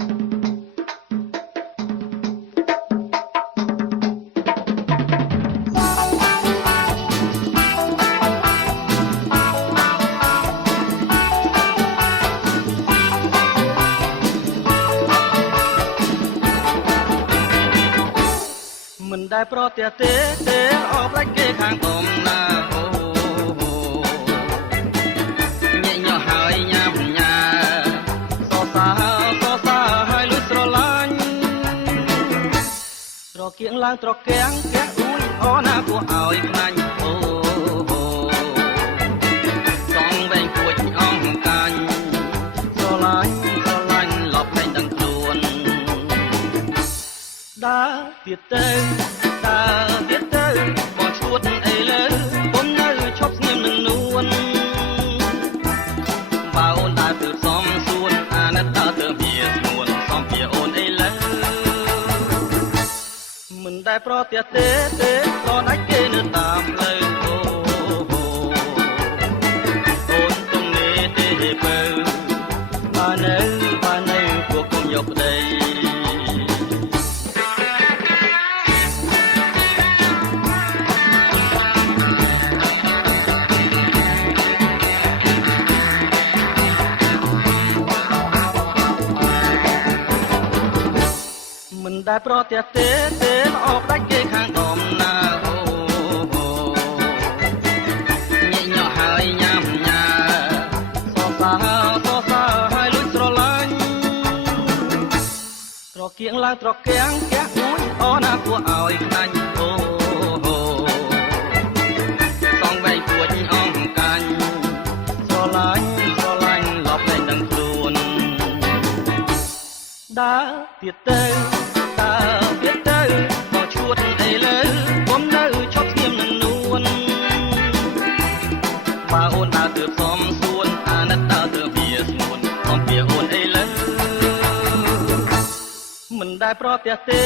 មិនដែលប្រទះទេអបដាច់គេខាងកំណាអូញញ៉ោះហើយញ៉ាំញ៉ាសរសាហើយលុយស្រឡាញ់ត្រកៀងឡើងត្រកៀងកែអួយអណាគួរឲ្យខ្លាញ់អូសងវែងគួចអងកាញ់ស្រឡាញ់លប់លែងដឹងខ្លួនដើរទៀតទៅបងឈួតអីលើពុំនៅឈប់ស្ងៀមនឹងនួនបើអូនដើរទើបសំសួនអាណិតដើរទើបវាស្ងួនសំភាអូនអីលើមិនដែលប្រទះទេក៏ដាច់គេនៅតាមផ្លូវអូនទំនេរទេបើនៅពួកគុំយកប្តីមិនដែលប្រទះទេអបដាច់គេខាងដំណើរអូញញ៉ោះហើយញ៉ាំញ៉ាសរសាហើយលួចស្រឡាញ់ត្រកៀងឡើងត្រកៀងកែអួយអណាគួរឲ្យខ្លាញ់អូសងវែងគួចអងកាញ់ស្រឡាញ់លប់លែងដឹងខ្លួនដើរទៀតទៅក៏ឈួតអីលើពុំនៅឈប់ស្ងៀមនឹងនួនបើអូនដើរទើបសំសួនអាណិតដើរទើបវាស្ងួនអំពីអូនអីលើមិនដែលប្រទះទេ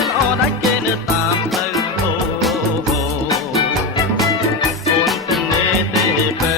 ល្អដាច់គេនៅតាមផ្លូវអូនទំនេរទេបើ